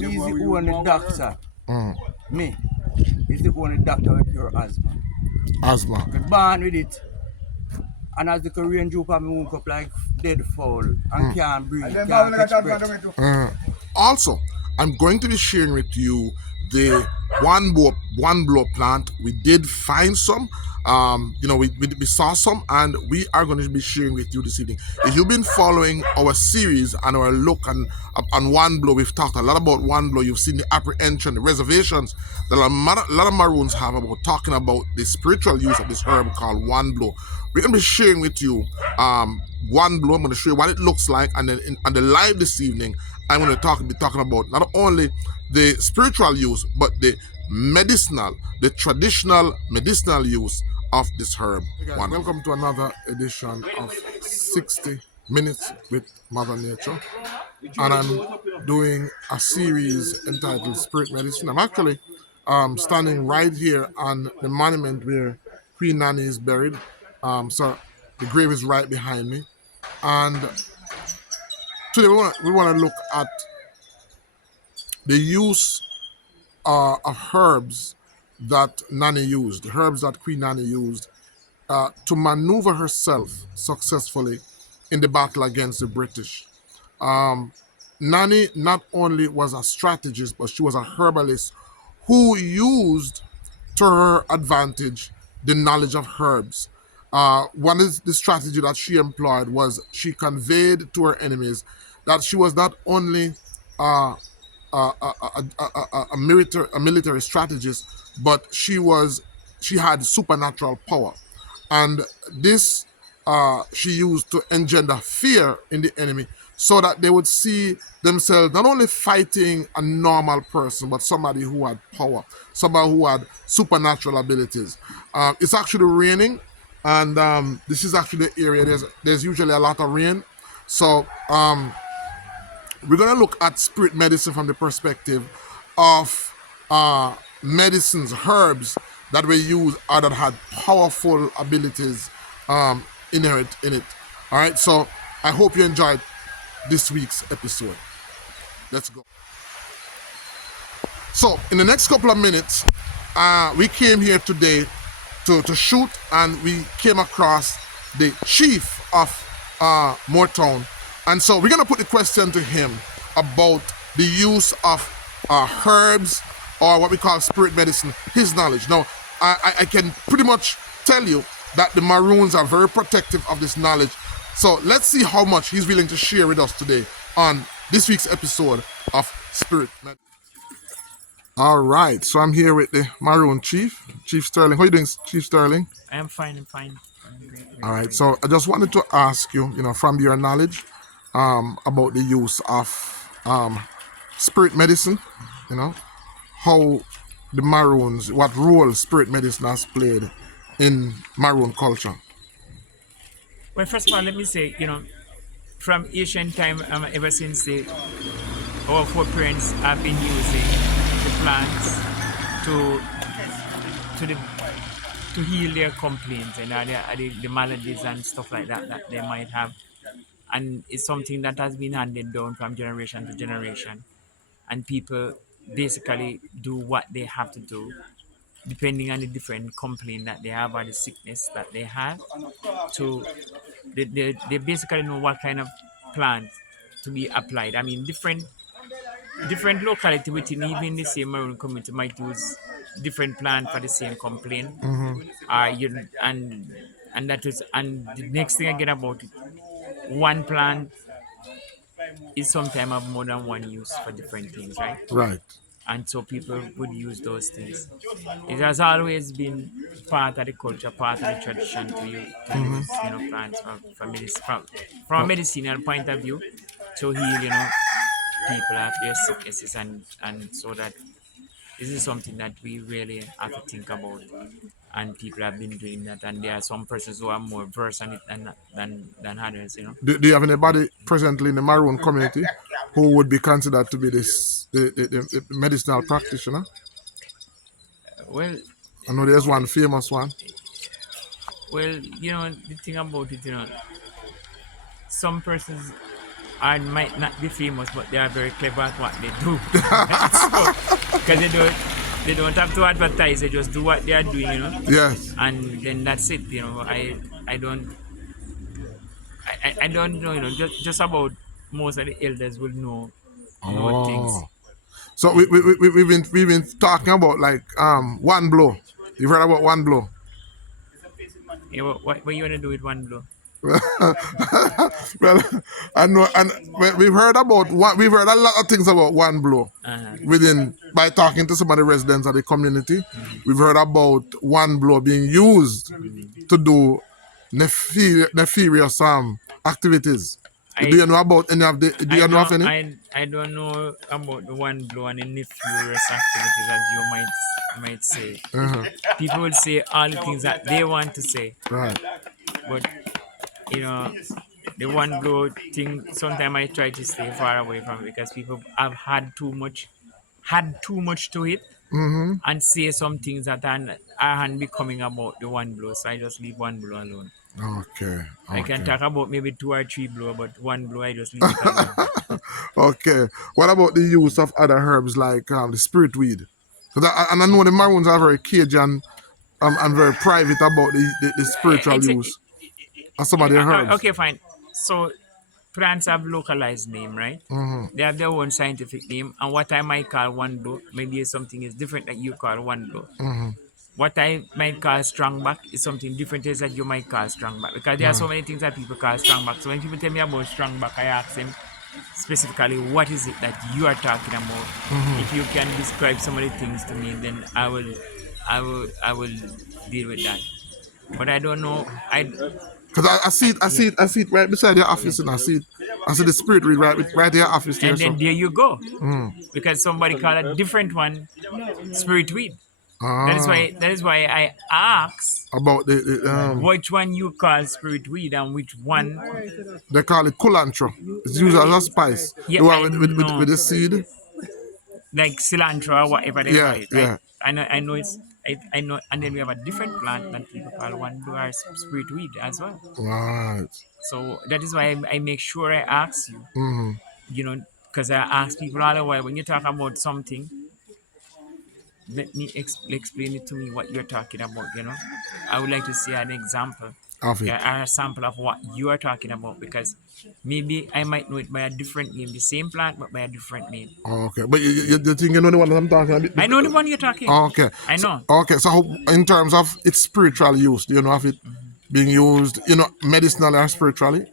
Me is the only doctor. Me is the only doctor with your asthma. Asthma. Me born with it. And as the Korean droop on me woke up like dead fowl and can't breathe, can't catch breath. Also, I'm going to be sharing with you the one blow plant. We did find some. We saw some, and we are going to be sharing with you this evening. If you've been following our series and our look on one blow, we've talked a lot about one blow. You've seen the apprehension, the reservations that a lot of maroons have about talking about the spiritual use of this herb called one blow. We're going to be sharing with you one blow. I'm going to show you what it looks like, and then on the live this evening, I'm going to be talking about not only the spiritual use, but the traditional medicinal use of this herb. Hey guys, welcome to another edition of 60 Minutes with Mother Nature. And I'm doing a series entitled Spirit Medicine. I'm actually standing right here on the monument where Queen Nanny is buried. So the grave is right behind me. And today we want to look at the use of herbs that Nanny used, the herbs that Queen Nanny used to maneuver herself successfully in the battle against the British. Nanny not only was a strategist, but she was a herbalist who used to her advantage the knowledge of herbs. One of the strategy that she employed was she conveyed to her enemies that she was not only a military strategist, but she had supernatural power, and this she used to engender fear in the enemy, so that they would see themselves not only fighting a normal person, but somebody who had power, somebody who had supernatural abilities. It's actually raining, and this is actually the area. There's usually a lot of rain, so we're going to look at spirit medicine from the perspective of medicines, herbs that were used or that had powerful abilities inherent in it. All right, so I hope you enjoyed this week's episode. Let's go. So in the next couple of minutes, we came here today to shoot, and we came across the chief of Moortown. And so we're going to put the question to him about the use of herbs, or what we call spirit medicine, his knowledge. Now, I can pretty much tell you that the Maroons are very protective of this knowledge. So let's see how much he's willing to share with us today on this week's episode of Spirit Medicine. All right, so I'm here with the Maroon Chief, Chief Sterling. How are you doing, Chief Sterling? I'm fine. I'm great. All right, so I just wanted to ask you, from your knowledge, about the use of spirit medicine, how the Maroons, what role spirit medicine has played in Maroon culture. Well, first of all, let me say, from ancient time, ever since our foreparents have been using the plants to heal their complaints and the maladies and stuff like that they might have. And it's something that has been handed down from generation to generation. And people basically do what they have to do, depending on the different complaint that they have or the sickness that they have. They basically know what kind of plant to be applied. I mean, different locality within even the same maroon community might use different plant for the same complaint. And that is, and the next thing again about it, one plant is sometimes have more than one use for different things, right? Right. And so people would use those things. It has always been part of the culture, part of the tradition to use plants from a medicinal point of view to heal people of their sicknesses, and so that this is something that we really have to think about. And people have been doing that, and there are some persons who are more versed on it than others. Do you have anybody presently in the Maroon community who would be considered to be the medicinal practitioner? Well, I know there's one famous one. Well, the thing about it, some persons and might not be famous, but they are very clever at what they do. Because they don't have to advertise, they just do what they are doing, you know. Yes. And then that's it, you know. I don't know, you know, just about most of the elders will know things. Oh. So we've been talking about like one blow. You've heard about one blow? Yeah, what you wanna do with one blow? Well, I know, and we've heard about one. We've heard a lot of things about one blow within by talking to some of the residents of the community. We've heard about one blow being used to do nefarious activities. Do you know about any of the? Do you know of any? I don't know about the one blow and the nefarious activities, as you might say. People will say all the things that they want to say, Right. but you know, the one blow thing, sometimes I try to stay far away from it because people have had too much to it and say some things that aren't becoming about the one blow. So I just leave one blow alone. Okay. I can talk about maybe 2 or 3 blow, but one blow I just leave it alone. Okay. What about the use of other herbs like the spirit weed? Because I know the maroons are very cagey and very private about the spiritual use of some of their herbs. Okay, fine. So plants have localized name, right? They have their own scientific name, and what I might call one blow maybe something is different that you call one blow. What I might call strong back is something different is that you might call strong back, because there are so many things that people call strong back. So when people tell me about strong back, I ask them specifically what is it that you are talking about. If you can describe some of the things to me, then I will deal with that. But I don't know. Because I see it right beside your office, and I see the spirit weed right there office there. And then there you go. Because somebody called a different one spirit weed. That is why I ask about the which one you call spirit weed and which one they call it culantro. It's used as a spice. Yeah, the one with the seed, like cilantro or whatever they call it, right? Yeah. I know it's I know, and then we have a different plant that people call one blue or spirit weed as well. Right. So that is why I make sure I ask you, you know, because I ask people all the while when you talk about something. Let me explain it to me what you're talking about, you know. I would like to see an example of it. A sample of what you are talking about, because maybe I might know it by a different name, the same plant but by a different name. Okay, but you think you know the one that I'm talking about? I know the one you're talking. Okay. I know. So in terms of its spiritual use, do you know of it being used, you know, medicinally or spiritually?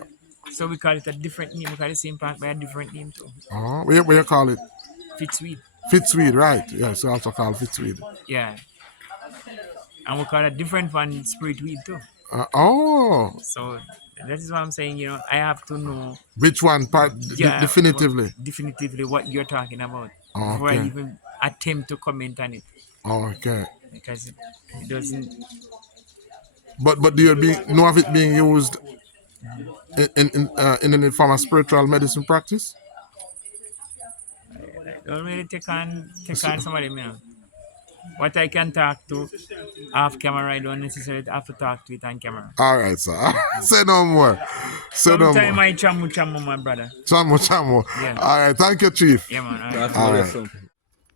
So we call it a different name. We call the same plant by a different name too. What you call it? Fitzweed. Fitzweed, right? Yes, yeah, also called fitzweed. Yeah. And we call a different one spirit weed too. So that is what I'm saying, you know, I have to know which one definitively what you're talking about before I even attempt to comment on it. Okay. Because it doesn't. But do you know of it being used in any form of spiritual medicine practice? I don't really take on somebody, you know. What I can talk to off camera, I don't necessarily have to talk to it on camera. All right, sir. Say no more. Sometime I chamu, my brother. Chamu. Yeah. All right, thank you, Chief. Yeah, man. All right.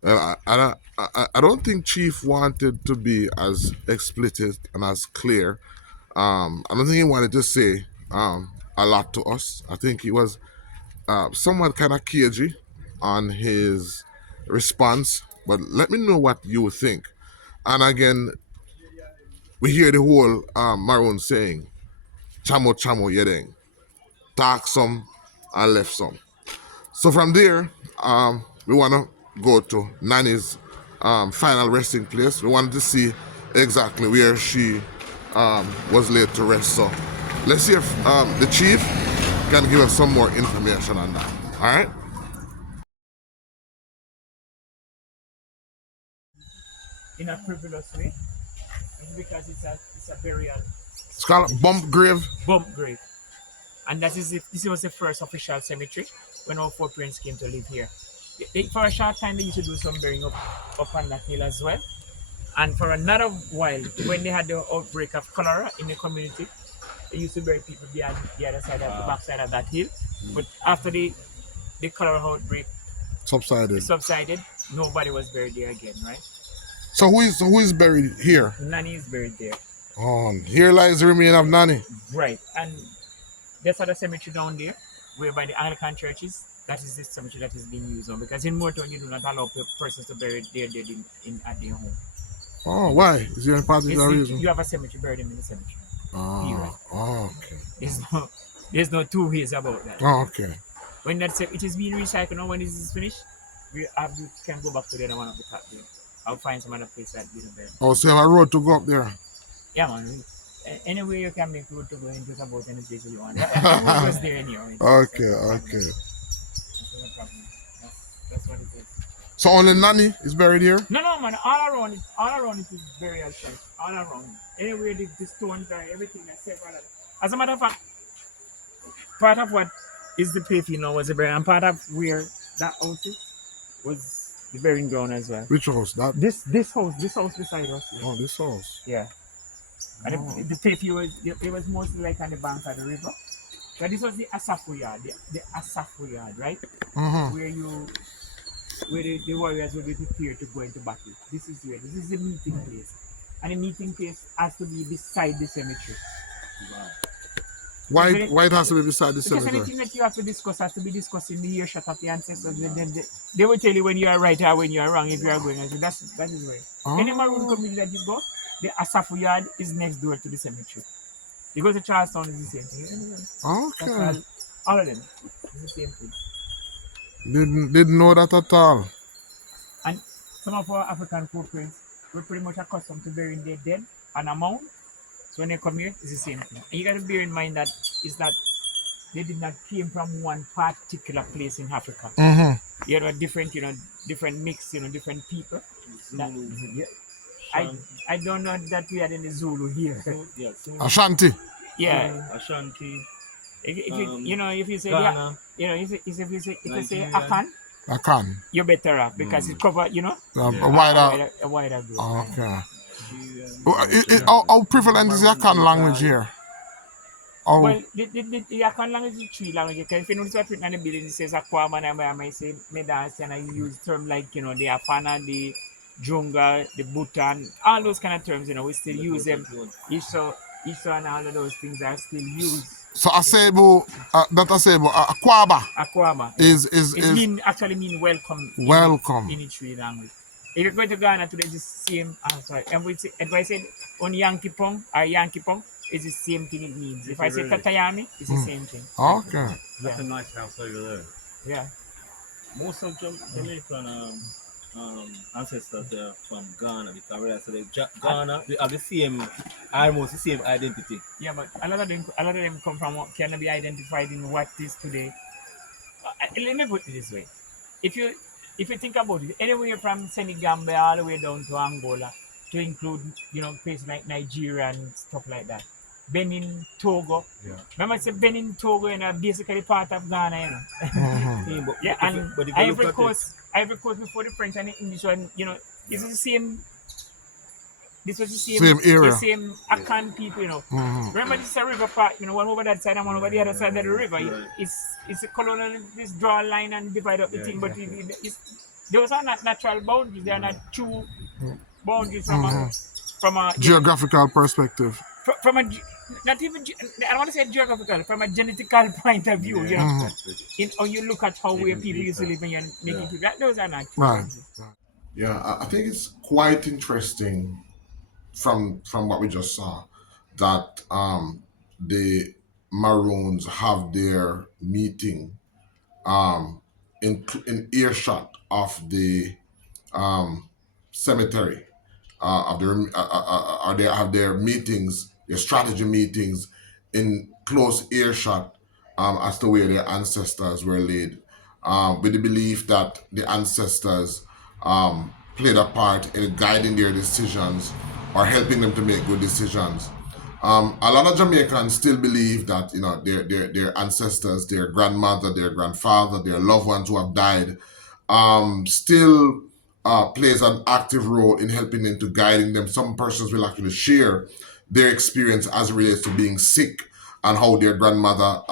Well, I don't think Chief wanted to be as explicit and as clear. I don't think he wanted to say a lot to us. I think he was somewhat kind of cagey on his response. But let me know what you think. And again, we hear the whole Maroon saying, chamo yedeng. Talk some and left some. So from there, we want to go to Nanny's final resting place. We wanted to see exactly where she was laid to rest. So let's see if the chief can give us some more information on that. All right? In a frivolous way, because it's a burial. It's called bump grave. Bump grave. And this was the first official cemetery when our footprints came to live here. For a short time, they used to do some burying up on that hill as well. And for another while, when they had the outbreak of cholera in the community, They used to bury people behind the other side of the backside of that hill. But after the cholera outbreak subsided, nobody was buried there again, right? So who is buried here? Nanny is buried there. Oh, here lies the remain of Nanny. Right. And there's other cemetery down there, whereby the Anglican churches, that is the cemetery that is being used on. Because in Moortown, you do not allow persons to bury their dead at their home. Oh, why? Is there any particular reason? You have a cemetery, bury them in the cemetery. Okay. There's no two ways about that. Oh, okay. When it is being recycled now, when it is finished, we can go back to the other one of the top there. I'll find some other place that didn't bury. Oh, so you have a road to go up there? Yeah, man. Anywhere you can make road to go into about any place you want. That was there anyway. Okay. That's no problem. That's what it is. So only Nanny is buried here? No, man. All around it is burial site. All around. Anywhere the stones are, everything that's several. As a matter of fact, part of what is the place, was a burial, and part of where that house is was the burying ground as well. Which house? That? This house beside us. Yeah. Oh, this house. Yeah. And the place it was mostly like on the bank of the river. So this was the Asafu yard, the Asafu yard, right? Where the warriors will be prepared to go into battle. This is the meeting place. And the meeting place has to be beside the cemetery. Wow. Why it has to be beside the cemetery? Because anything that you have to discuss has to be discussed in the earshot of the ancestors. Then they will tell you when you are right or when you are wrong if you are going. So that is why. Any maroon community that you go, the Asafu yard is next door to the cemetery. You go to Charlestown, it's the same thing. Okay. All of them. It's the same thing. Didn't know that at all. And some of our African footprints, we're pretty much accustomed to burying their dead on a mound. So when they come here, it's the same thing. And you got to bear in mind that they did not came from one particular place in Africa. Mm-hmm. You had different mix, different people. I don't know that we had any Zulu here. Ashanti. Yeah. Ashanti. If you say Ghana. if you say Nigerian. Akan, you're better off because it covers, a wider group. Okay. How prevalent is the Akan language here? Well, the Akan language is 3 languages. If you notice what's written on the building, it says Aquaman, and I say Medas, and I use terms like, the Afana, the Junga, the Bhutan, all those kind of terms, we still use them. Iso and all of those things are still used. So Akwaba is actually mean welcome. Welcome. In each language. If you go to Ghana today, it's the same. And if I said on Yankee Pong or Yankee Pong, it's the same thing it means. If I say Katayami, it's the same thing. Okay. That's a nice house over there. Yeah. Most of Jamaican ancestors are from Ghana because Ghana they have the same, almost the same identity. Yeah, but a lot of them come from what cannot be identified in what is today. Let me put it this way: if you think about it, anywhere from Senegambia all the way down to Angola, to include places like Nigeria and stuff like that, Benin, Togo. Yeah. Remember, I said Benin, Togo, basically part of Ghana. Mm-hmm. Yeah, and Ivory Coast before the French and the English one, it's the same. This was the same area. The same Akan people, Mm-hmm. Remember, this is a river part, one over that side and one over the other side of the river. Right. It's a colonial, just draw a line and divide up the thing, but those are not natural boundaries. They are not true boundaries from a geographical perspective. From a not even I don't want to say geographical, from a genetical point of view, in how you look at how where people used to live and making people. Those are not true. Right. Yeah, I think it's quite interesting from what we just saw that the Maroons have their meeting in earshot of the cemetery they have their meetings, their strategy meetings in close earshot as to where their ancestors were laid, with the belief that the ancestors played a part in guiding their decisions or helping them to make good decisions. A lot of Jamaicans still believe that their ancestors, their grandmother, their grandfather, their loved ones who have died, still plays an active role in helping them, to guiding them. Some persons will actually share their experience as it relates to being sick and how their grandmother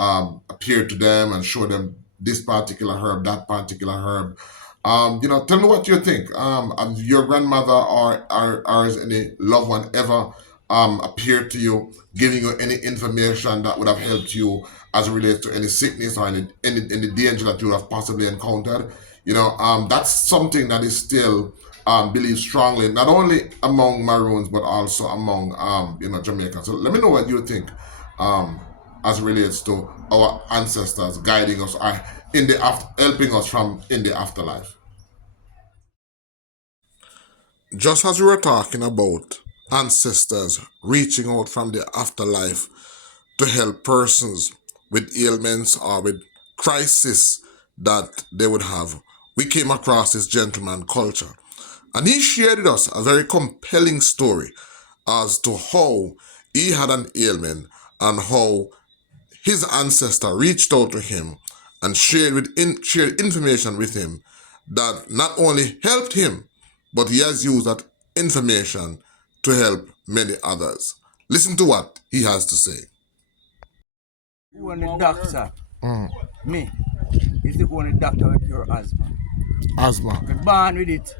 appeared to them and showed them this particular herb, that particular herb. Tell me what you think. Have your grandmother or has any loved one ever appeared to you, giving you any information that would have helped you as it relates to any sickness or any danger that you have possibly encountered? That's something that is still believed strongly, not only among Maroons, but also among, Jamaicans. So let me know what you think as it relates to our ancestors guiding us helping us from in the afterlife. Just as we were talking about ancestors reaching out from the afterlife to help persons with ailments or with crisis that they would have, we came across this gentleman culture. And he shared with us a very compelling story as to how he had an ailment and how his ancestor reached out to him and shared information with him that not only helped him, but he has used that information to help many others. Listen to what he has to say. Who the doctor? Me. Is the only doctor with cure asthma. Asthma. I'm born with it.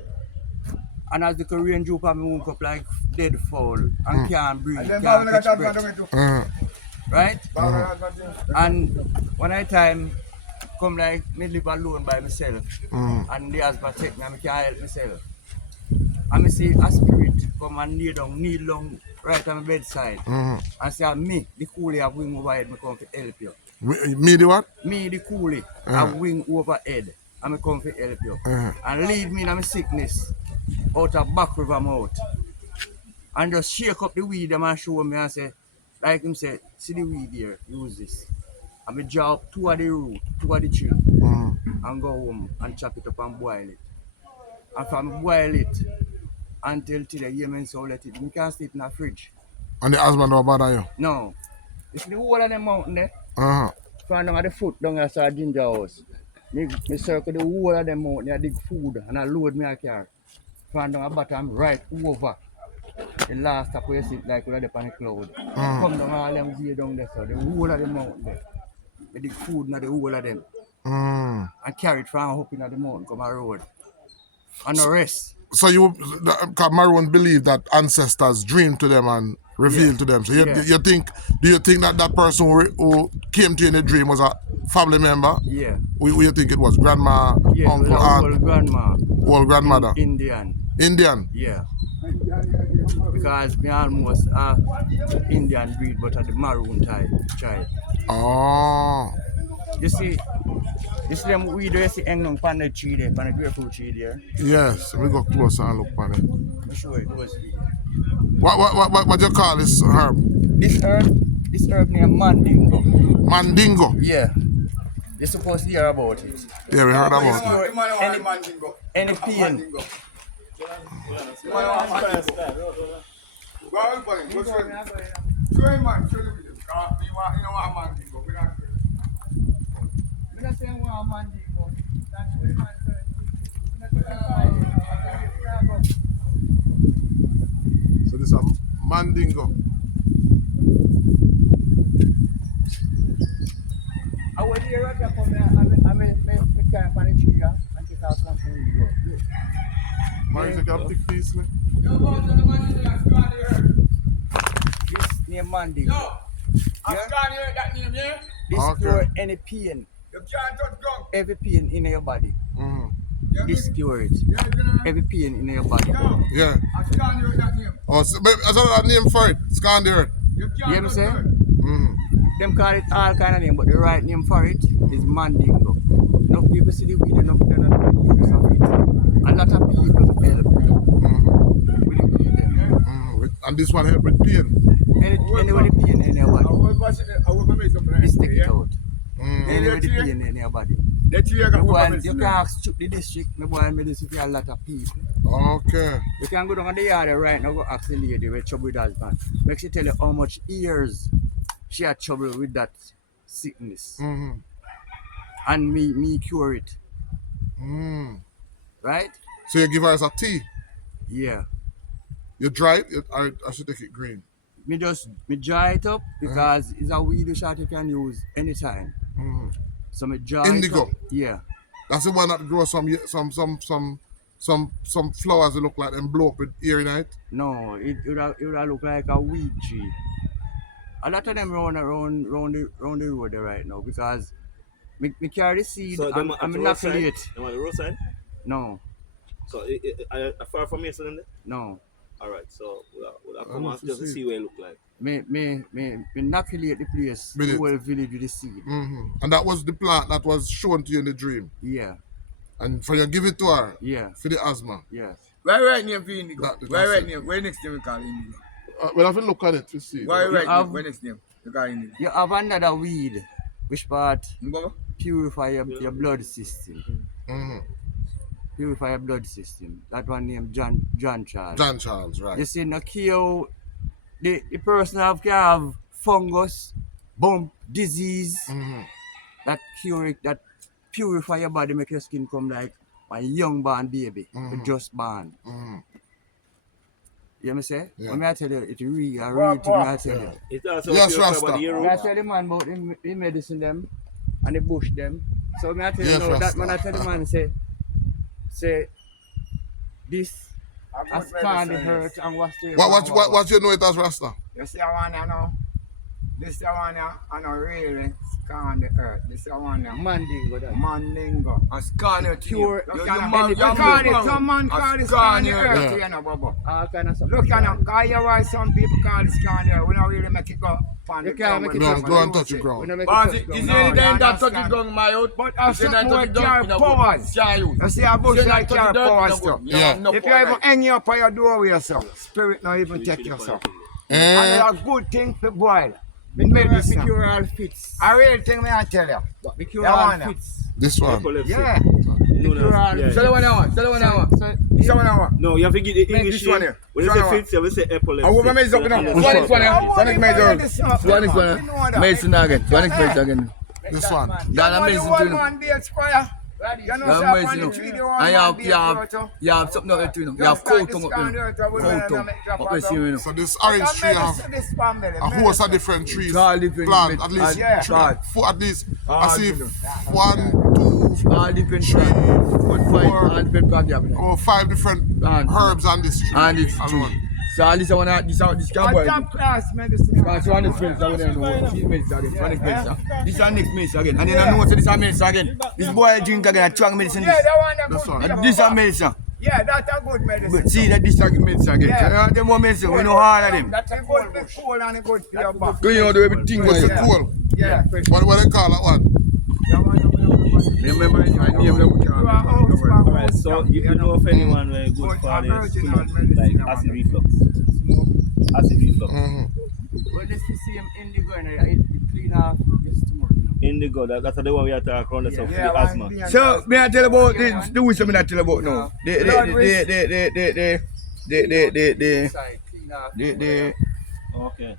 And as the Korean Jew me woke up like dead fowl and can't breathe, can't catch breath. Right? And when I time come like me live alone by myself and the asthma take me and I can't help myself. And I see a spirit come and kneel down right on my bedside and say, me, the coolie have wing overhead, me come to help you. Me the what? Me, the coolie, have wing overhead and me come to help you. And lead me in my sickness out of back river mouth. And just shake up the weed and show me and say, like him say, see the weed here, use this. And me draw up two of the root, two of the tree, and go home and chop it up and boil it. And from boil it until today, you so let it. You can't sleep in a fridge. And the asthma don't bother you? No. You see the whole of the mountain there? Uh-huh. From down at the foot down at the ginger house. Me circle the whole of the mountain, I dig food and I load me a car. From down at the bottom right over. The last stop where you sit like we're up on the cloud. Come down all them way down there, so the whole of the mountain there. They dig food in the whole of them. And carry it from up in the mountain, come a road. And no rest. So Maroon believe that ancestors dream to them and reveal to them. So do you think that person who came to you in a dream was a family member? Yeah. Who you think it was? Grandma, uncle, aunt? Old grandma. Old grandmother? Indian. Indian? Yeah. Because me almost Indian breed, but at the maroon child. Oh. You see them weed you see hang on the tree there, on the grapefruit tree there? Yes, we go closer and look on it. I'm sure it was. What do you call this herb? This herb named Mandingo. Mandingo? Yeah. You're supposed to hear about it. Yeah, we heard about it. Any pain. So this is a Mandingo. I was here right there for me. I can't find a tree and take out something really good. Why you got big piece, man? This name Mandingo. I'm trying to hear that name, yeah? This cure any pain. You can't touch ground. Every pain in your body. This cure it. Yeah, you know? Every pain in your body. Yeah. I can't hear that name. Oh, so, I saw that name for it. Scan the earth. You You can't hear me touch say? ground. Them call it all kind of name, but the right name for it is Mandingo. No people see the weed, they don't know the use of it. A lot of people help with the weed them. And this one help with pain. Anywhere the pain in your I body, will make something like just take that, it out. Anywhere the Yeah. pain in your body. That you got Boy, to you can ask the district, my boy, me this a lot of people. Okay. You can go down on the yard right now, go ask the lady with trouble with husband. Make she tell you how much years she had trouble with that sickness. And me cure it. Right? So you give us a tea. Yeah. You dry it, I should take it green. me dry it up because it's a weed shot you can use anytime. So me dry Indigo. it up. Yeah. That's the one that grows some flowers that look like them blow up with ear in it. No, it would look like a weed tree. A lot of them round the road there right now because me carry the seed So and I'm inoculate. Them on the roadside? No, So far from here, so no. Alright, so we'll come out just to see what it look like. Me inoculate the place, the whole village with the seed. And that was the plant that was shown to you in the dream. Yeah, And for you give it to her yeah, for the asthma. yes. Why right name for Indigo? That- Why that's right it. name? Where next name we call Indigo? We'll have to look at it to see. Why right have- name? Where next name we call Indigo? You have another weed, which part Mbaba? purify your blood system. Mhm. Purify your blood system. That one named John Charles. John Charles, right. You see, no kill the person can have fungus, bump, disease. That cure it, that purify your body, make your skin come like a young born baby, just born. You hear me say? Yeah. When I tell you, it's real, a real thing I tell you. It's also Yes, pure Rasta. about the I ear tell the man about the medicine them and the bush them. So me I tell you Yes, now, that Rasta. man I tell the man say this has candy hurt and what's the What you know it as Rasta? You see I want to know. This is one I know really scan the earth. This is one Mandingo that. Mandingo. A scan it Pure- you Man, you call it, some man A call it scan scan the it. earth, Yeah. you know, Bobo. All kind of stuff. Look at now, cause you why some people call it scan the earth. We don't really make it go on You the can't ground. make We it No, don't go and do touch the it. ground. We don't make But it touch is ground. there anything no, that touch scan. it down my out? But I Is there something that more touch it down carry in a powers. good? Share you. You see a bush Is there like that touch carry it down in a powers good? too. Yeah. No If you power, ever right? hang you up on your doorway yourself, spirit not even take yourself. And Eh? they are good things to boil. Me Medicine. cure all fits. A real thing me I tell you. Me cure Yeah, all one. fits. This one. Yeah. Me cure all Sell fits. the one I want. Sell the one I want. So, This one I want. No, you have to get the English this one name. here. When you This say one I fits, you have to say epilepsy. I will make it up now. This one is one here. This one is medicine. This one is one here. Medicine again. This one is medicine again. This one. That medicine too. one be a square. You know, You say have upon the medicine. tree, the And one you man have be you a have photo. you have something up there too. You have Just like coat the tongue up scan there. earth, I will Coat make tongue. drop What out we see of- you know. So this orange tree have This family, a host of different trees. All different Plant at least Yeah. four at least. I All see different. 1, 2, All different tree. What fight all different plant you have there. or 5 different And- herbs on this tree. And it's true. alone. So all this one this can A boil. top class medicine. Because one is medicine, one is medicine again. One is medicine. This is the next medicine again. And then I know so this is medicine again. This boy drink again a strong medicine. Yeah, This. that one a That's good one. paper. And this is medicine. Yeah, that's a good medicine. But see that this is medicine again. Yeah. You know them more medicine. We know all of them. That's a good big cool and a good paper. Clean out everything. What's man. it cool? Yeah. What they call that one? That one you Remember I name them. We can't remember. Alright, so you know if anyone were good for the stomach, like acid reflux. Acid reflux. well, this is the same indigo and it clean off your stomach. You know. Indigo, that's the one we have to around the stuff for Yeah, the asthma. one So, may I tell you about the wisdom I tell you about now? Side, clean off. Okay.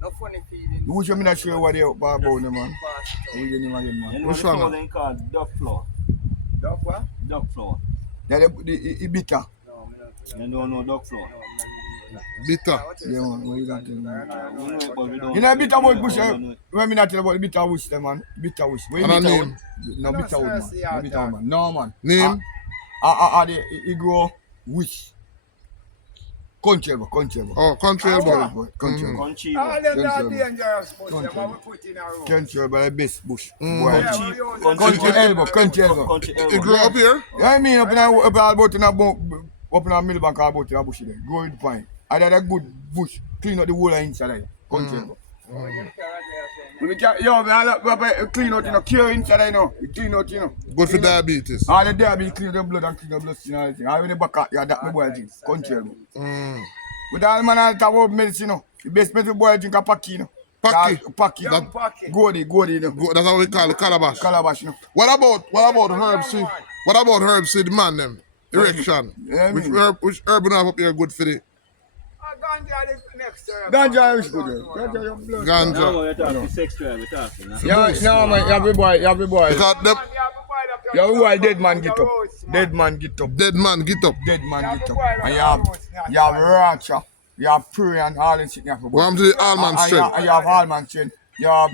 No funny feelings. The wisdom I'm not sure what they're about, man. Pass it Who's your name again, man? And Which one one? then called duck floor. Dog what? Duck floor. Yeah, the bitter. out. No, me not. You don't know duck floor. Bitter. Yeah, man. What you got to We know it, but we don't. You know bitter about bush, we don't know it. when me not tell about the bitter wish, man. Bitter wish. What you And a bitter name? wood? No bitter wood, man. No bitter wood, man. No, man. Name? He grow wish. Country, Oh, country elbow. Country. Country. All them not Country. dangerous, but them what we put in a room. Country, but the best bush. Mm. Boy. Yeah, we use Country elbow, country elbow. Country It elbow. grew up here? Yeah, I mean, up in all about in a Millbank, all about in a bush there. Grow with pine. I had a good bush. Clean out the whole inside there. Country elbow. We can, yo, man, clean out, cure inside, clean out, Good for diabetes. All the day I be clean the blood and clean the blood stain and everything. I when the back out, yeah, that my boy drink. Country elbow. But all man all talk about medicine, the best medicine boy drink a packy, Packy? Packy. Young Packy. Go there, That's how we call it, calabash. Calabash, What about herbs? What about herbs? See the man them erection. Yeah, Which herb we have up here good for the Ganja is next to her. Ganja is good. Ganja your blood. Now ganja? we're talking sex drive, we're talking. Huh? Yeah, no man, every boy. Because them, Yeah, we all dead man get up. Dead man get up. Dead man, get up. Dead man get up. And you have racha, you have prayer and all in sitting for What happened to the all-man strength? And you have all man strength. You have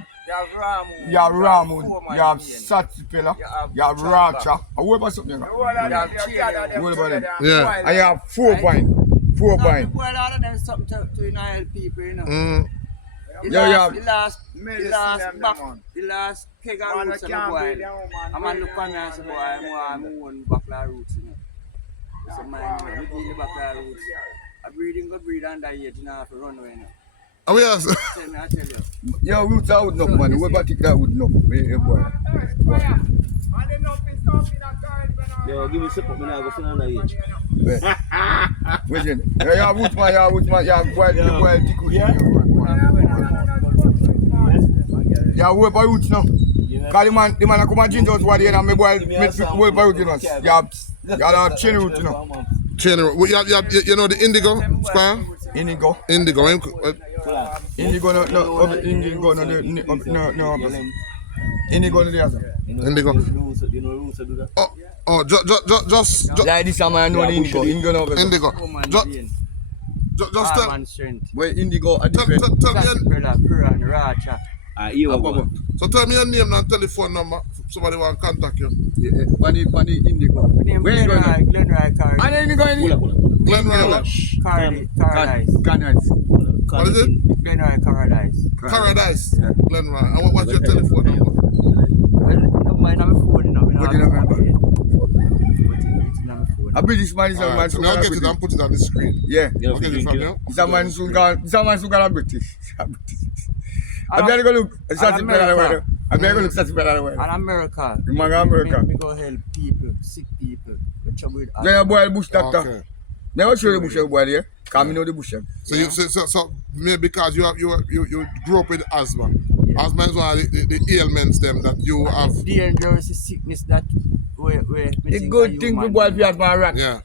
Ramun, you have Satsipilla, you have Racha. And what about something? What about them? Yeah. And you have 4 pint. 4 pint. Well, all of them something to help people, you know. The last keg of roots on the boy. I'm going to look at me and say, boy, I'm one backla roots, you know. So mine, you know, we deal the backla roots. A breeding go breed under here, you know, have to run away, you know. Oh, yes. Tell me, I tell you. Your roots are good enough, man. What about that good enough? Boy. Yo, give me support, man. I go sit on the edge. Wait, you have roots, man. You have boiled tickle. You have whole roots now. Because the man come and ginger us what he and me boil whole roots, you know. You have chain roots, you know. Chain root. You know the indigo square? Indigo. Indigo. Indigo no. Indigo no there, sir. Indigo. Oh, just. Like this, man, I know the indigo. Indigo no. Indigo. Just tell. Where indigo are Tell different. me. So tell me your name and telephone number. Somebody want to contact you. Pani indigo. Where you going? Glenroy Cardi. And then you going? Glenroy. Paradise. What is it? Glenroy Paradise. Paradise. Glenroy. And what's your telephone number? Well, no mind on my phone, you know. What do you know? It's on my phone. A British man is a man So now get it and put it on the screen. Yeah. I'll get it from you. It's a man who got a British. I'm going to go look. I'm going to look at the In America, In America. we go help people, sick people, with trouble with Then you boil bush doctor. Okay. Never show the bush you boil here. Because I know the bush. So so maybe because you grew up with asthma. Asthma is one of the ailments them that you have. dangerous sickness that we The good thing to boil for you my rat. Yeah.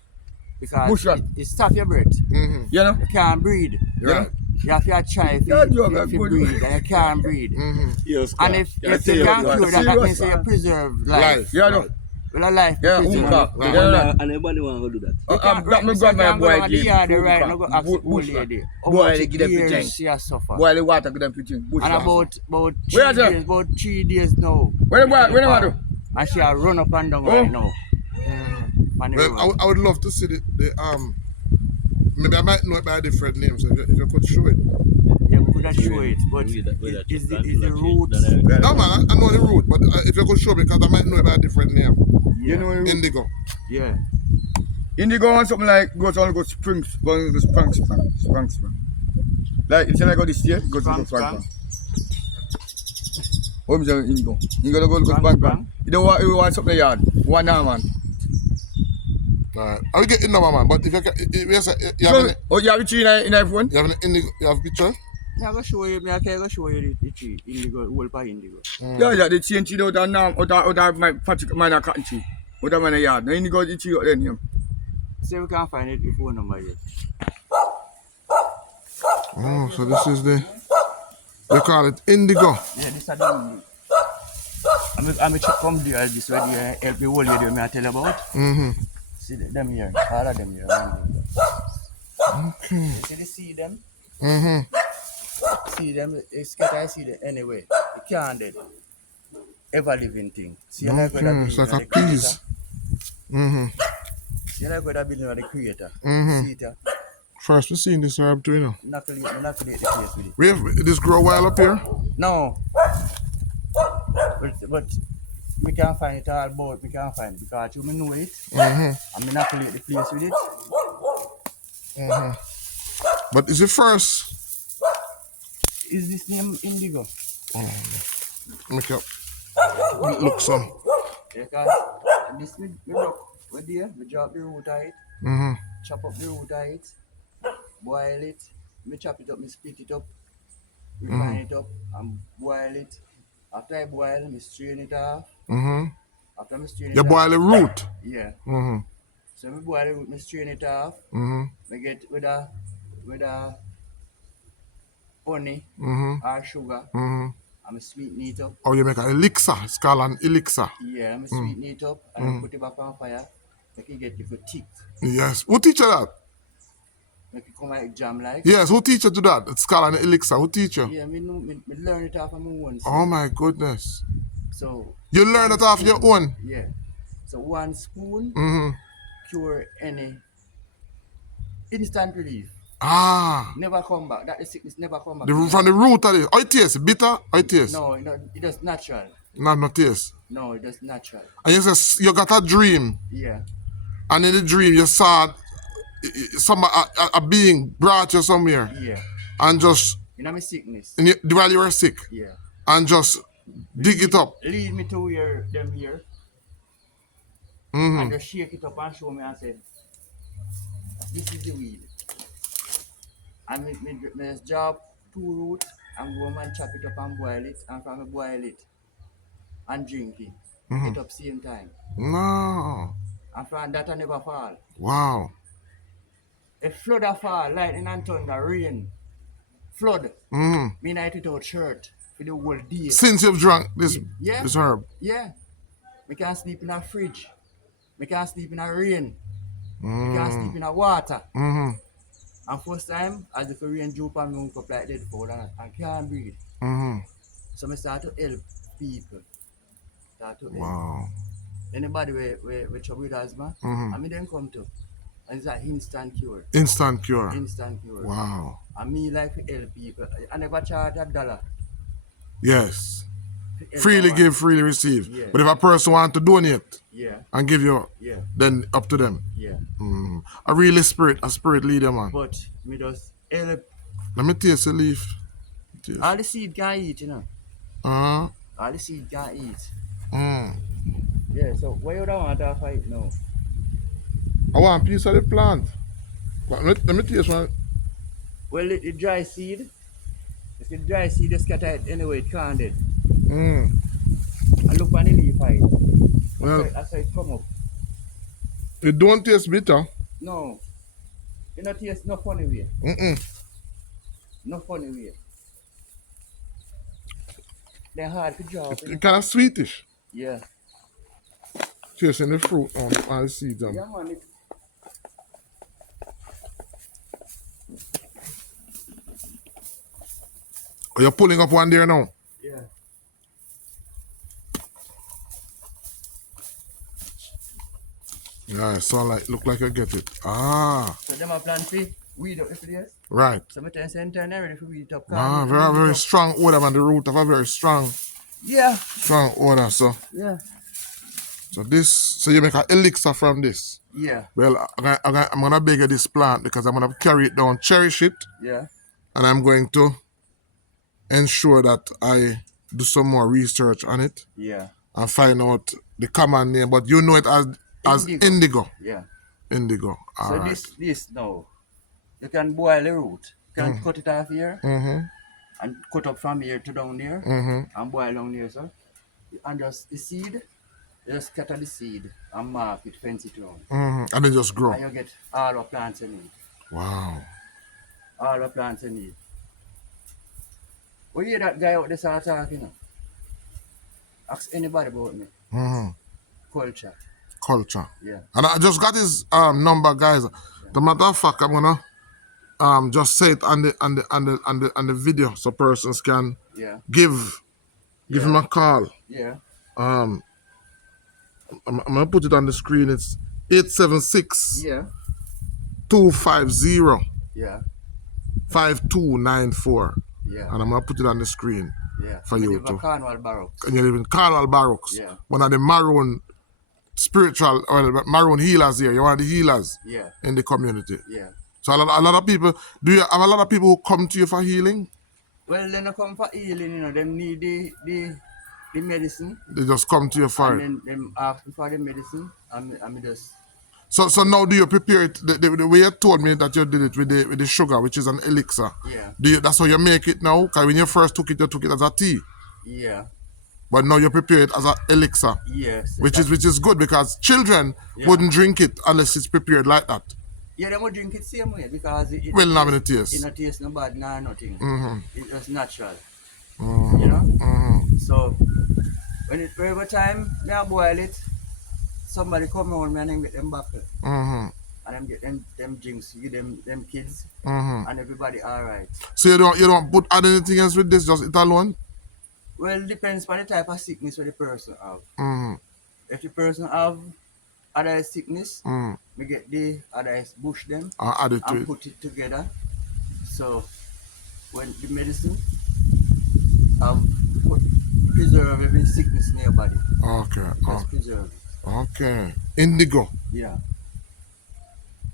because bush rat. it stop your breath. Mm-hmm. You know? You can't breathe. Right. You have to try if Yeah, you good. breathe and you can't breathe. Mm-hmm. And if you can't cure that, that means you preserve life. You know? Well, a life Yeah, preserve. Right. Yeah. And everybody want to do that. That me grab my boy the yard right now, go ask the old lady. How Boy, much they give them years pretend. she has suffered. Boil the water, give them pitching. Bush And rat. about Where 3 is that? days, about 3 days now. Where you want to do? And she a run up and down Oh. right now. On the Well, road. I would love to see the maybe I might know it by a different name, so if you could show it. You could have show it, but With that is just the roots. No man, I know the root, but if you could show me, because I might know it by a different name. You know the root? Indigo. Yeah. Indigo want something like goes on go spring. Like it's like go this year, goes to go Sprang. What is indigo? Indigo go bang. You want something yard. One now man. Alright. I will get in number man, but if you can, you have Oh, you have a tree in iPhone? you have an indigo, you have a picture? I go show you. I can go show you the tree. Indigo, whole pie indigo. Yeah, they change it out of now, out of my particular minor cotton tree. Out of my yard. Now indigo the tree out there. See if we can find it. The phone number yet. Oh, so this is the, they call it indigo. Yeah, this is the. I'm check come there. This way there help the whole lady I tell you about. Mm-hmm. See them here. All of them here. Okay. You see them? Mm-hmm. See them, it's I see them anyway. You can't dead. Ever living thing. See you like Okay, it's like a peas. Mm-hmm. See you like what I building with the creator. Mhm. See it here. First we seen this herb too, you know. Knuckle the place with it. We have this grow while up here. No. But we can't find it all about, we can't find it because you know it. Mm-hmm. And me knuckle the place with it. Mm-hmm. But is it first? Is this name indigo? Make up. Look some. Because this me drop with there, we drop the root of it, Mm-hmm. chop up the root of it, boil it, me chop it up, me split it up, refine it up and boil it. After I boil, me strain it off. Mm-hmm. After me strain it You off. boil the root. Yeah. Mm-hmm. So me boil the root, me strain it off. Mm-hmm. Me get with a honey Mm-hmm. or sugar. Mm-hmm. And me sweeten it up. Oh, you make an elixir. It's called an elixir. Yeah, me sweeten it up and put it back on fire. Make it get you for thick. Yes. Who teach you that? Make it come like jam like. Yes, who teach you to that? It's called an elixir. Who teach you? Yeah, me learn it off of my own. Oh my goodness. So You learn it off your own? Yeah. So 1 spoon cure any instant relief. Ah. Never come back. That the sickness never come back. From the root of it. How it taste? Bitter? How it taste? No, it does natural. No taste. No, it does natural. And you say you got a dream. Yeah. And in the dream you saw a being brought you somewhere. Yeah. And just My sickness. While you were sick. Yeah. And just dig it up. Lead me to where them here. And just shake it up and show me and say, this is the weed. And me just job 2 roots and go and chop it up and boil it. And from me boil it and drink it. Get up same time. No. And from that I never fall. Wow. A flood of fall, lightning and thunder, rain, flood. Me night it out shirt for the whole day. Since you've drunk this herb? Yeah. Me can't sleep in a fridge. Me can't sleep in a rain. Me can't sleep in a water. And first time, as if the rain droop and me woke up like dead fall and can't breathe. So I start to help people. Wow. Anybody with trouble with asthma, and me then come to. And it's an instant cure. Instant cure. Instant cure. Wow. And me like to help people. I never charge $1. Yes. Freely give, freely receive. Yeah. But if a person wants to donate and give you, Yeah. then up to them. Yeah. A spirit leader, man. But me just help. Let me taste the leaf. Taste. All the seed can eat, you know. Uh-huh. All the seed can eat. Mm. Yeah, so what you don't want to fight now? I want a piece of the plant. But let me taste one. Well, the dry seed, if the dry seed is scattered anyway, it can't dead. Mm. And look on the leaf height. Well, That's how it come up. It don't taste bitter. No. It not taste no funny way. No funny way. They're hard to draw. It's kind of sweetish. Yeah. Tasting the fruit on the seeds. Yeah, man. Oh, you're pulling up one there now? Yeah. Yeah, so look like you get it. Ah. So them are plant tree, weed up the place. Right. So I tell you, turn ready for weed up. Ah, very strong odor, man. The root of a very strong odor. So so you make an elixir from this. Yeah. Well, I'm gonna beg you this plant because I'm gonna carry it down, cherish it. Yeah. And I'm going to ensure that I do some more research on it. Yeah. And find out the common name, but you know it as indigo. Yeah. Indigo. All so right. this now, you can boil the root. You can cut it off here and cut up from here to down there and boil down here, so. And just the seed, you just scatter the seed and mark it, fence it around. And then just grow. And you get all the plants you need. Wow. All the plants you need. Well, you hear that guy out there start talking, you know? Ask anybody about me. Culture. Yeah. And I just got his number, guys. The matter of fact, I'm gonna just say it on the video so persons can give him a call. Yeah. I'm gonna put it on the screen. It's 876 250 5294. Yeah. And I'm gonna put it on the screen for you to. And you live in Carnival Barracks. Yeah. One of the maroon spiritual or maroon healers here. You're one of the healers in the community. Yeah. So a lot of people, do you have a lot of people who come to you for healing? Well, they don't come for healing, you know, them need the medicine. They just come to you for and it. And then them ask me for the medicine and just. So now do you prepare it the way you told me that you did it with the sugar, which is an elixir? Yeah. That's how you make it now? Because when you first took it, you took it as a tea. Yeah. But now you prepare it as an elixir. Yes. Which is good because children wouldn't drink it unless it's prepared like that. Yeah, they would drink it same way because it not in the taste. It not taste no bad, nothing. It was natural. You know? So when it every time I boil it, somebody come around me and them get them buckle. Mm-hmm. And them get them drinks, you them kids, Mm-hmm. and everybody alright. So you don't put add anything else with this, just it alone? Well, depends on the type of sickness where the person have. Mm-hmm. If the person have other sickness, Mm-hmm. we get the other bush them I add it to and it. put it together. So when the medicine preserve every sickness in your body. Okay. Just preserve it. Okay. Indigo. Yeah,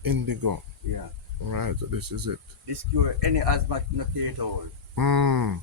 Indigo. yeah. Right, so this is it. This cure any asthma no care at all. Mm.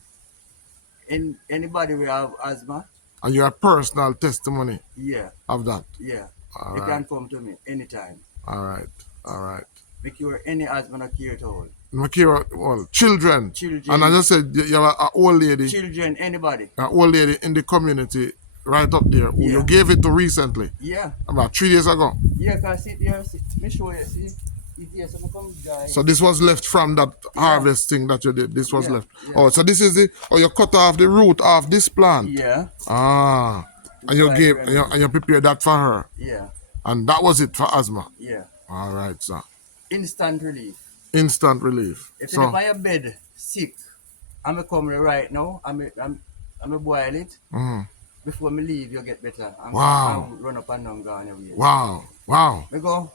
Anybody will have asthma, And you have personal testimony yeah, of that. yeah. All You right. can come to me anytime. All right. We cure any asthma no care at all. Makira, well, children. Children. And as I said, you have an old lady. Children, anybody. An old lady in the community right up there who you Yeah. gave it to recently, Yeah. about 3 days ago. Yeah, cause sit here, me show you, see. Sit here, so I come guys. So this was left from that harvest thing that you did. This was Yeah, left. yeah. Oh, so this is you cut off the root of this plant. Yeah, Ah. And you Right, gave right. and you prepared that for her. yeah, And that was it for asthma. yeah. All right, sir. Instant relief. Instant relief. If So you're on your bed sick, I'm coming right now. I'm boil it. mhm. Before me leave, you get better. Wow. I'm run up and down gone away. Wow. Me go.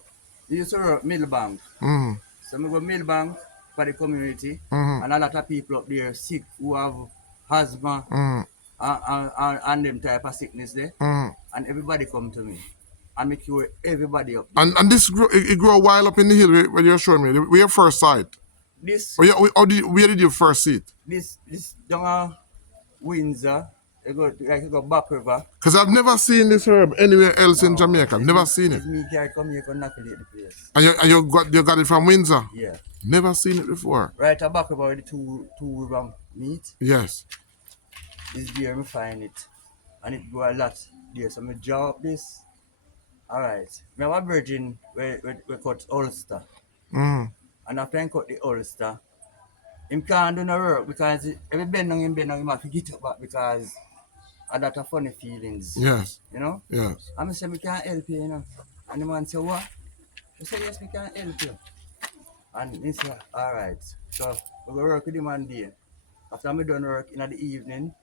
You used to work Millbank. Mm. So me go Millbank for the community, Mhm. and a lot of people up there sick who have asthma Mm. and them type of sickness there, Mm. and everybody come to me, and me cure everybody up there. And this it grow wild up in the hill where you're showing me. Where your first sight? This Where did you first see it? this down Windsor, you go back river. Because I've never seen this herb anywhere else in Jamaica. I've never seen it. It's me carry come here to inoculate the place. And you got it from Windsor? Yeah. Never seen it before. Right at back river where the two river meet. Yes. Is there me find it, and it go a lot there. So me draw up this. All right. Me have a virgin we cut Ulster, Mm. and after I cut the Ulster, him can't do no work because every bend on him have to get up back because of that a funny feelings. Yes. You know. Yes. And I say me can't help you, you know. And the man say what? I say yes, me can't help you. And he say all right. So we go work with the man there. After me done work in the evening,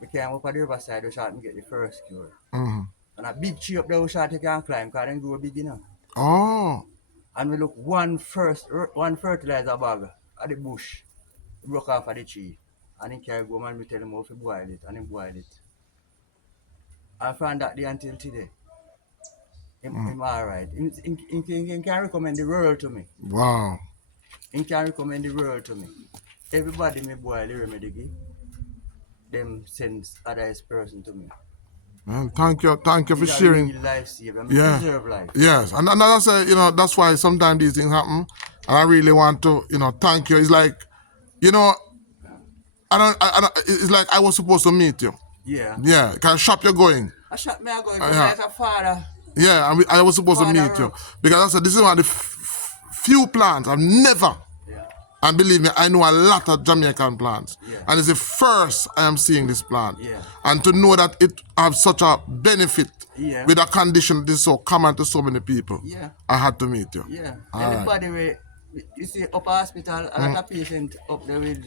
we came up at the riverside, we shot and get the first cure. Mm-hmm. And a big tree up there, we shot you can climb, because them grow big, you know. Oh. And we look one fertilizer bag at the bush, broke off of the tree. And he carry go, and we tell him how to boil it, and he boil it. And from that day until today, him alright. He can recommend the world to me. Wow. He can recommend the world to me. Everybody me boil the remedy give, them sends other person to me. Man, thank you for It's a sharing. real life saver. Yeah. Preserve life. Yes, and as I say, that's why sometimes these things happen. And I really want to, thank you. It's like, it's like I was supposed to meet you. Yeah. Yeah, because shop you're going. I shot me, I go Yeah. as a father. Yeah, and I was supposed to Father meet you. works. Because I said, this is one of the few plants I've never, Yeah. and believe me, I know a lot of Jamaican plants. Yeah. And it's the first I am seeing this plant. Yeah. And to know that it has such a benefit Yeah. with a condition that is so common to so many people, Yeah. I had to meet you. Yeah. All right. Anybody where you see up hospital, a lot of patient up there with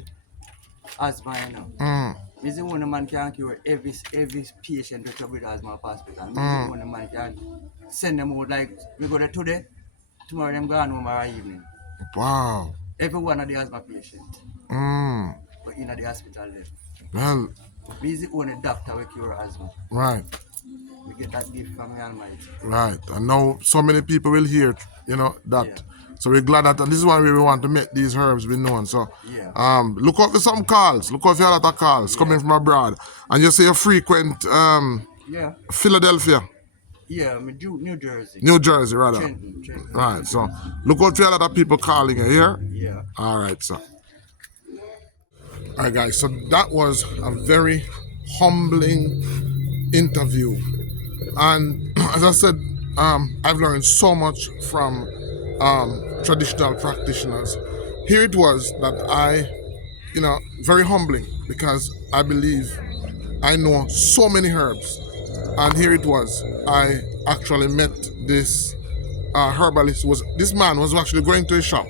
asthma, you know. Mm. Me's the only man can cure every patient with trouble with asthma up hospital. Me's the only man can send them out like we go there today, tomorrow them gone home or evening. Wow. Every one of the asthma patient. Mm. But in the hospital there. Well, Me's the only doctor who cure asthma. right. We get that gift from the Almighty. Right. And now so many people will hear, that. Yeah. So we're glad that, and this is why we want to make these herbs be known. So, Yeah. look out for some calls. Look out for a lot of calls coming from abroad. And you say you frequent Yeah. Philadelphia, Yeah, me New Jersey. New Jersey, rather. Trenton. Right. So look out for a lot of people calling you here. Yeah. All right, sir. All right, guys. So that was a very humbling interview, and as I said, I've learned so much from traditional practitioners. Here it was that I, very humbling, because I believe I know so many herbs, and here it was I actually met this herbalist. This man was actually going to a shop,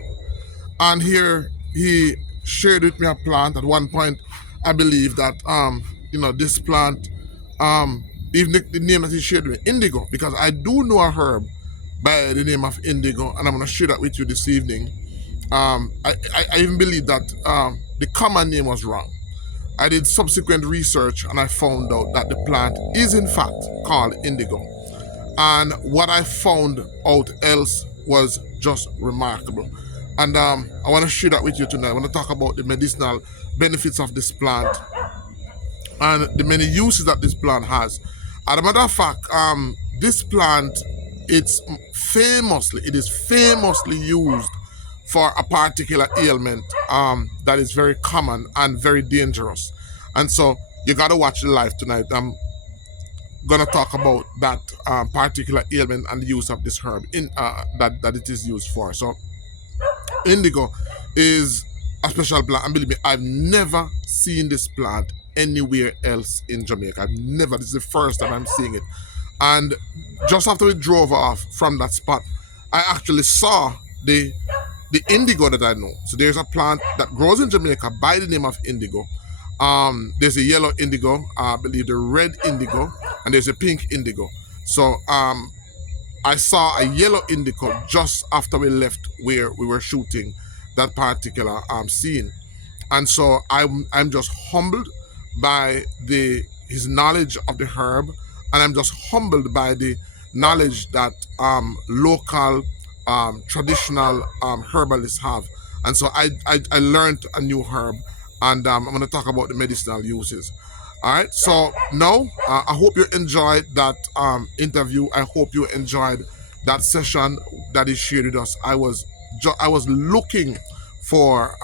and here he shared with me a plant. At one point, I believe that this plant, even the name that he shared with me, indigo, because I do know a herb by the name of indigo, and I'm going to share that with you this evening. I even believe that the common name was wrong. I did subsequent research and I found out that the plant is in fact called indigo. And what I found out else was just remarkable. And I want to share that with you tonight. I want to talk about the medicinal benefits of this plant and the many uses that this plant has. As a matter of fact, this plant, it is famously used for a particular ailment that is very common and very dangerous. And so you got to watch the live tonight. I'm gonna talk about that particular ailment and the use of this herb that it is used for. So indigo is a special plant, and believe me, I've never seen this plant anywhere else in Jamaica. This is the first time I'm seeing it. And just after we drove off from that spot, I actually saw the indigo that I know. So there's a plant that grows in Jamaica by the name of indigo. There's a yellow indigo, I believe the red indigo, and there's a pink indigo. So I saw a yellow indigo just after we left where we were shooting that particular scene. And so I'm just humbled by his knowledge of the herb, and I'm just humbled by the knowledge that local traditional herbalists have. And so I learned a new herb, and I'm going to talk about the medicinal uses. All right, so now I hope you enjoyed that interview. I hope you enjoyed that session that he shared with us. I was looking for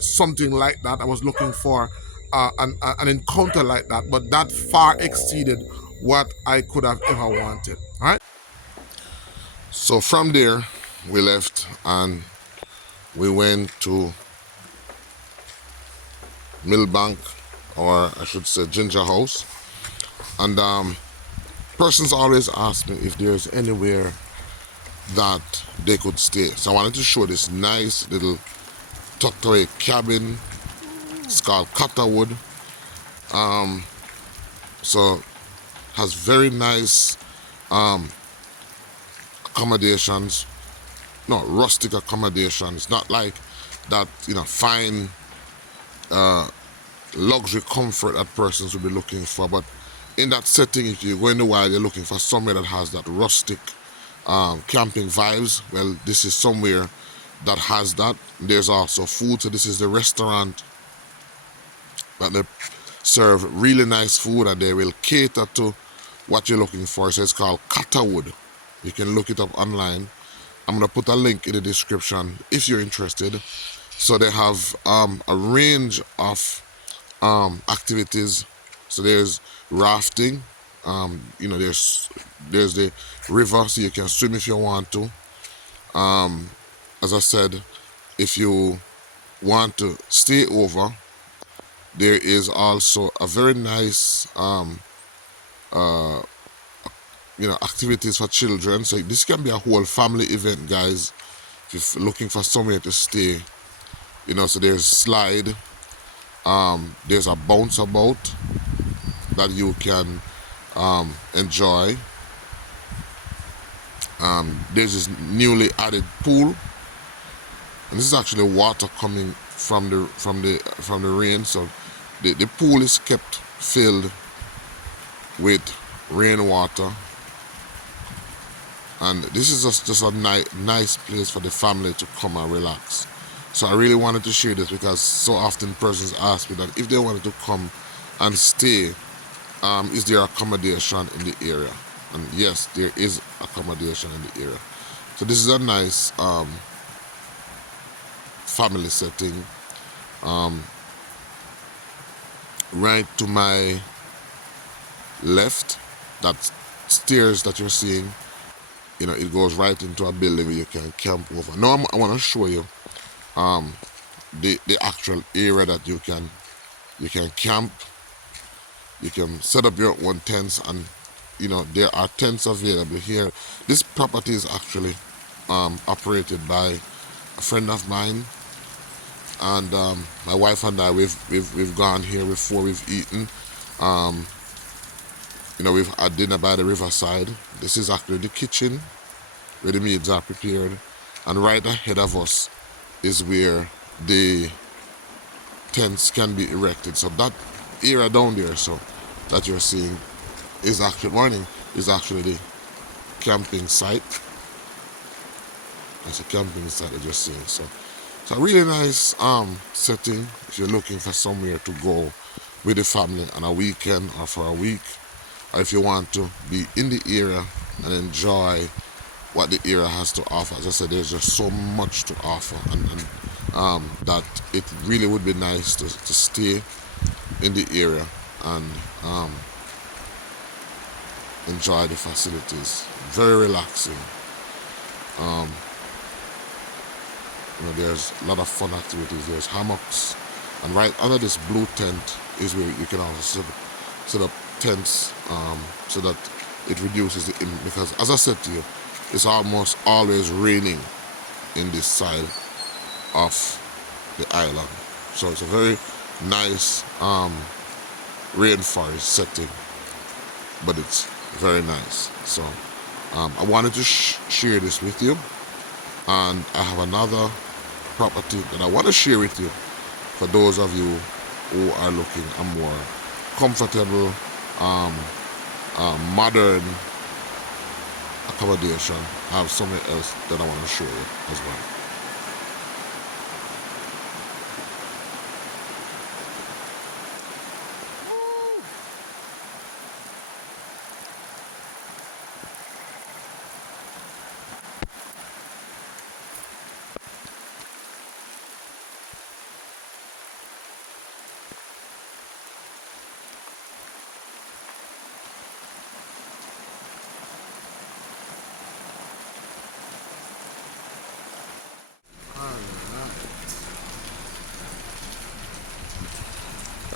something like that. I was looking for an encounter like that, but that far exceeded what I could have ever wanted. All right. So from there, we left and we went to Millbank, or I should say Ginger House. And persons always ask me if there's anywhere that they could stay. So I wanted to show this nice little tucked away cabin. It's called Cotterwood. So has very nice accommodations, rustic accommodations, not like that, fine luxury comfort that persons will be looking for. But in that setting, if you go in the wild, you're looking for somewhere that has that rustic camping vibes. Well, this is somewhere that has that. There's also food. So this is the restaurant that they serve really nice food, and they will cater to what you're looking for. So it's called Cotterwood. You can look it up online. I'm going to put a link in the description if you're interested. So they have a range of activities. So there's rafting, there's the river, so you can swim if you want to. As I said, if you want to stay over, there is also a very nice activities for children. So this can be a whole family event, guys, if you're looking for somewhere to stay. So there's slide, there's a bouncer boat that you can enjoy. There's this newly added pool, and this is actually water coming from the rain. So the pool is kept filled with rainwater, and this is just a nice place for the family to come and relax. So I really wanted to share this because so often persons ask me that if they wanted to come and stay, is there accommodation in the area? And yes, there is accommodation in the area. So this is a nice family setting. Right to my left, that stairs that you're seeing, it goes right into a building where you can camp over. Now I want to show you the actual area that you can camp. You can set up your own tents and you know, there are tents available here. This property is actually operated by a friend of mine, and my wife and I, we've gone here before, we've eaten. You know, we've had dinner by the riverside. This is actually the kitchen where the meals are prepared, and right ahead of us is where the tents can be erected. So that area down there, so that you're seeing, is actually the camping site. It's a camping site that you're seeing. So it's a really nice setting if you're looking for somewhere to go with the family on a weekend or for a week, or if you want to be in the area and enjoy what the area has to offer. As I said, there's just so much to offer, and that it really would be nice to stay in the area and enjoy the facilities. Very relaxing. You know, there's a lot of fun activities. There's hammocks, and right under this blue tent is where you can also set up tents so that it reduces the impact. Because, as I said to you, it's almost always raining in this side of the island. So it's a very nice rainforest setting, but it's very nice. So I wanted to share this with you, and I have another property that I want to share with you for those of you who are looking a more comfortable, modern accommodation. I have somewhere else that I want to show you as well.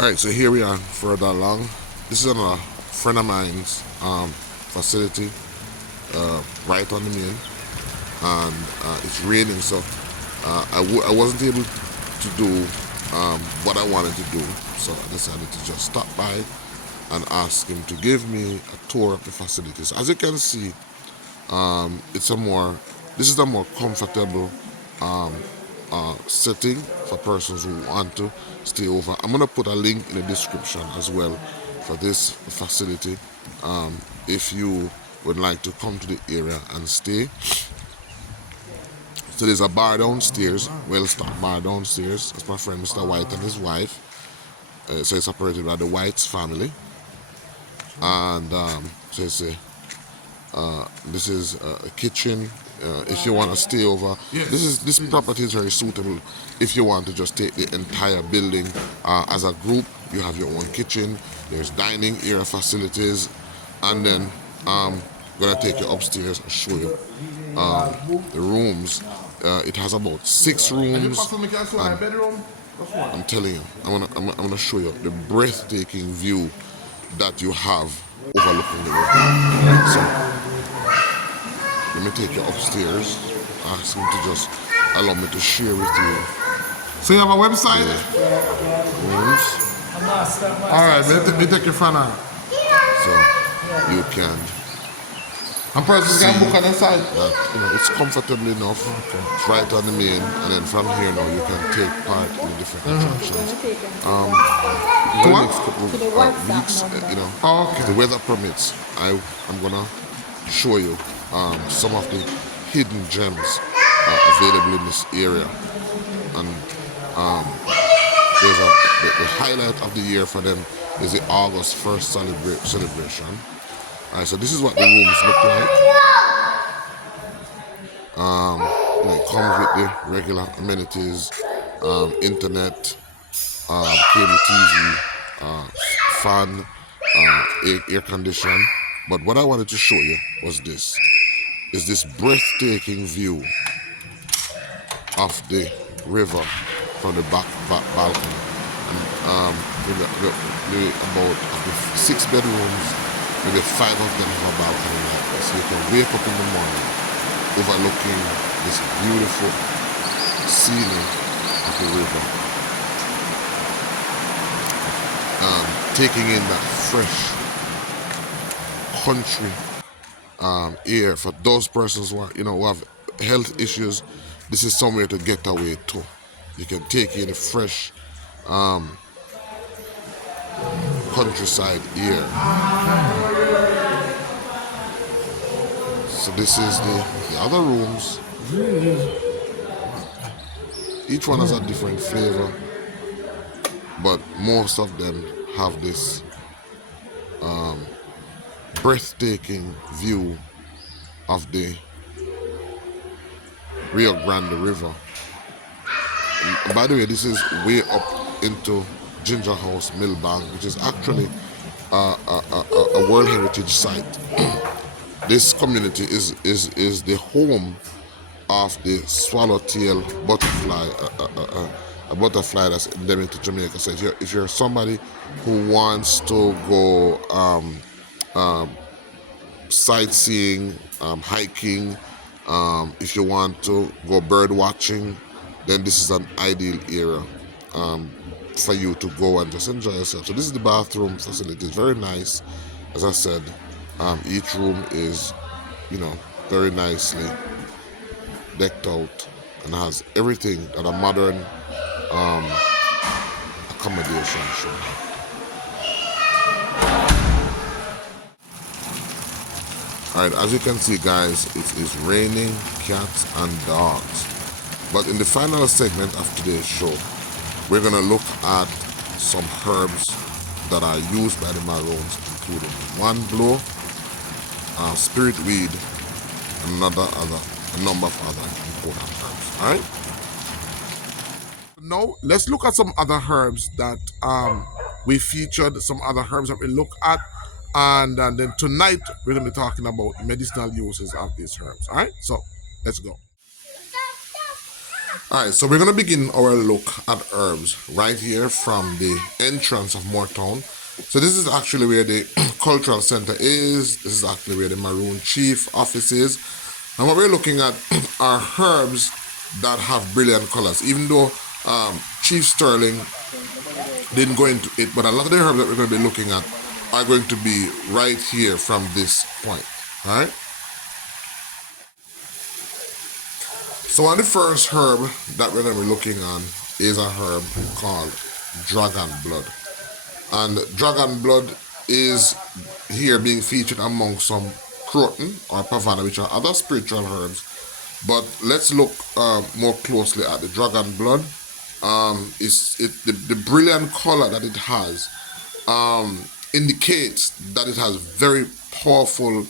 Alright, so here we are further along. This is another friend of mine's facility right on the main, and it's raining, so I wasn't able to do what I wanted to do, so I decided to just stop by and ask him to give me a tour of the facilities. As you can see, this is a more comfortable setting for persons who want to stay over. I'm going to put a link in the description as well for this facility if you would like to come to the area and stay. So there's a bar downstairs, well-stocked bar downstairs. That's my friend Mr. White and his wife. So it's operated by the White's family. And so it's this is a kitchen. If you want to stay over, this property is very suitable if you want to just take the entire building as a group. You have your own kitchen, there's dining area facilities, and then I'm gonna take you upstairs and show you the rooms. It has about 6 rooms. I'm telling you, I'm gonna show you the breathtaking view that you have overlooking the river. So let me take you upstairs. Ask him to just allow me to share with you. So you have a website? Rooms. Alright, let me take your phone out. So you can And persons can book on the site. you know, it's comfortable enough. It's right on the main, and then from here now you can take part in the different attractions. For the next couple of weeks, you know, if the weather permits, I'm gonna show you some of the hidden gems available in this area. And there's the highlight of the year for them is the August 1st celebration. Alright, so this is what the rooms look like. You know, it comes with the regular amenities, internet, cable TV, fan, air condition. But what I wanted to show you was this breathtaking view of the river from the back balcony. And about 6 bedrooms maybe 5 of them have a balcony like this. So you can wake up in the morning overlooking this beautiful scenery of the river, taking in that fresh country air. For those persons who are, who have health issues, this is somewhere to get away to. You can take in fresh countryside air. So this is the other rooms. Each one has a different flavor, but most of them have this breathtaking view of the Rio Grande River. And by the way, this is way up into Ginger House Millbank, which is actually a World Heritage Site. This community is the home of the swallowtail butterfly, a butterfly that's endemic to Jamaica. So if you're somebody who wants to go sightseeing, hiking, if you want to go bird watching, then this is an ideal area for you to go and just enjoy yourself. So this is the bathroom facility. It's very nice. As I said, each room is, very nicely decked out and has everything that a modern accommodation should have. Alright, as you can see, guys, it is raining cats and dogs. But in the final segment of today's show, we're going to look at some herbs that are used by the Maroons, including one blow, spirit weed, and a number of other important herbs. Alright? Now, let's look at some other herbs that we featured, some other herbs that we look at. And then tonight, we're going to be talking about medicinal uses of these herbs. All right, so let's go. All right, so we're going to begin our look at herbs right here from the entrance of Moortown. So this is actually where the cultural center is. This is actually where the Maroon chief office is. And what we're looking at are herbs that have brilliant colors. Even though Chief Sterling didn't go into it, but a lot of the herbs that we're going to be looking at are going to be right here from this point. All right. So on the first herb that we're going to be looking on is a herb called dragon blood. And dragon blood is here being featured among some croton or pavana, which are other spiritual herbs. But let's look more closely at the dragon blood. The brilliant color that it has indicates that it has very powerful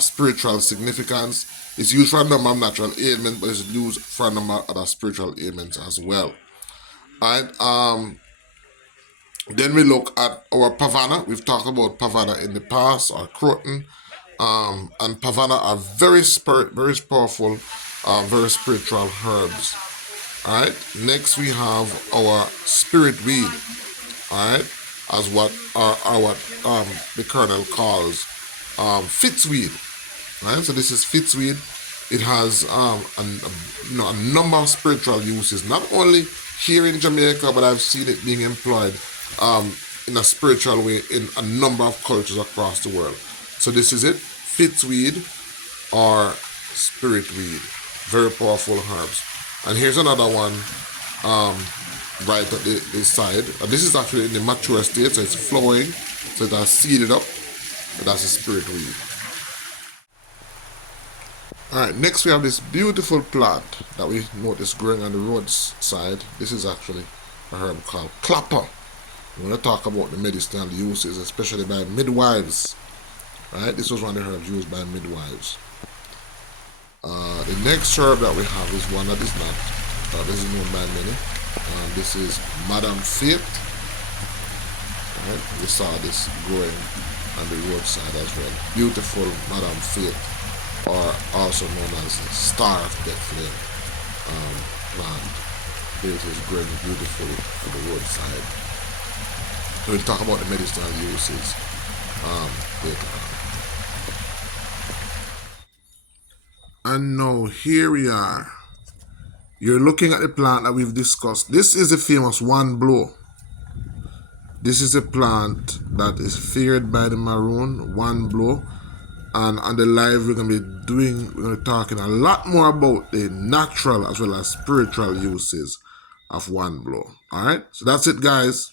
spiritual significance. It's used for a number of natural ailments, but it's used for a number of other spiritual ailments as well. Alright, then we look at our pavana. We've talked about pavana in the past, or croton, and pavana are very powerful, very spiritual herbs. Alright, next we have our spirit weed. Alright, as what the colonel calls fitzweed. Right, so this is fitzweed. It has a number of spiritual uses, not only here in Jamaica, but I've seen it being employed in a spiritual way in a number of cultures across the world. So this is it, fitzweed or spirit weed, very powerful herbs. And here's another one right at the side. And this is actually in the mature state, so it's flowing, so it has seeded up, but that's a spirit weed. Alright, next we have this beautiful plant that we noticed growing on the roadside. This is actually a herb called clapper. We're going to talk about the medicinal uses, especially by midwives. Right, this was one of the herbs used by midwives. The next herb that we have is one that is not, this is known by many. This is Madame Faith. Right, we saw this growing on the roadside as well. Beautiful Madame Faith, or also known as Star of Bethlehem plant. This is growing beautifully on the roadside. So we'll talk about the medicinal uses. later on. And now here we are. You're looking at the plant that we've discussed. This is the famous one blow. This is a plant that is feared by the maroon, one blow. And on the live, we're going to be talking a lot more about the natural as well as spiritual uses of one blow. All right, so that's it, guys.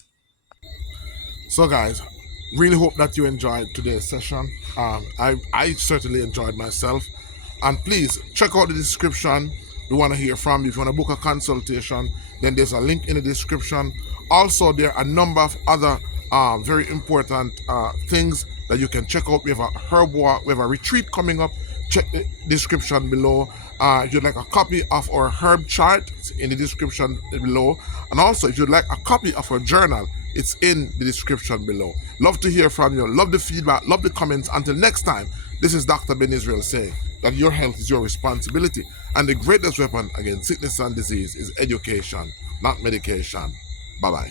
So, guys, really hope that you enjoyed today's session. I certainly enjoyed myself. And please check out the description. We want to hear from you. If you want to book a consultation, then there's a link in the description. Also, there are a number of other very important things that you can check out. We have a Herbal, we have a retreat coming up. Check the description below. If you'd like a copy of our herb chart, it's in the description below. And also, if you'd like a copy of our journal, it's in the description below. Love to hear from you. Love the feedback. Love the comments. Until next time, this is Dr. Ben Israel saying that your health is your responsibility. And the greatest weapon against sickness and disease is education, not medication. Bye-bye.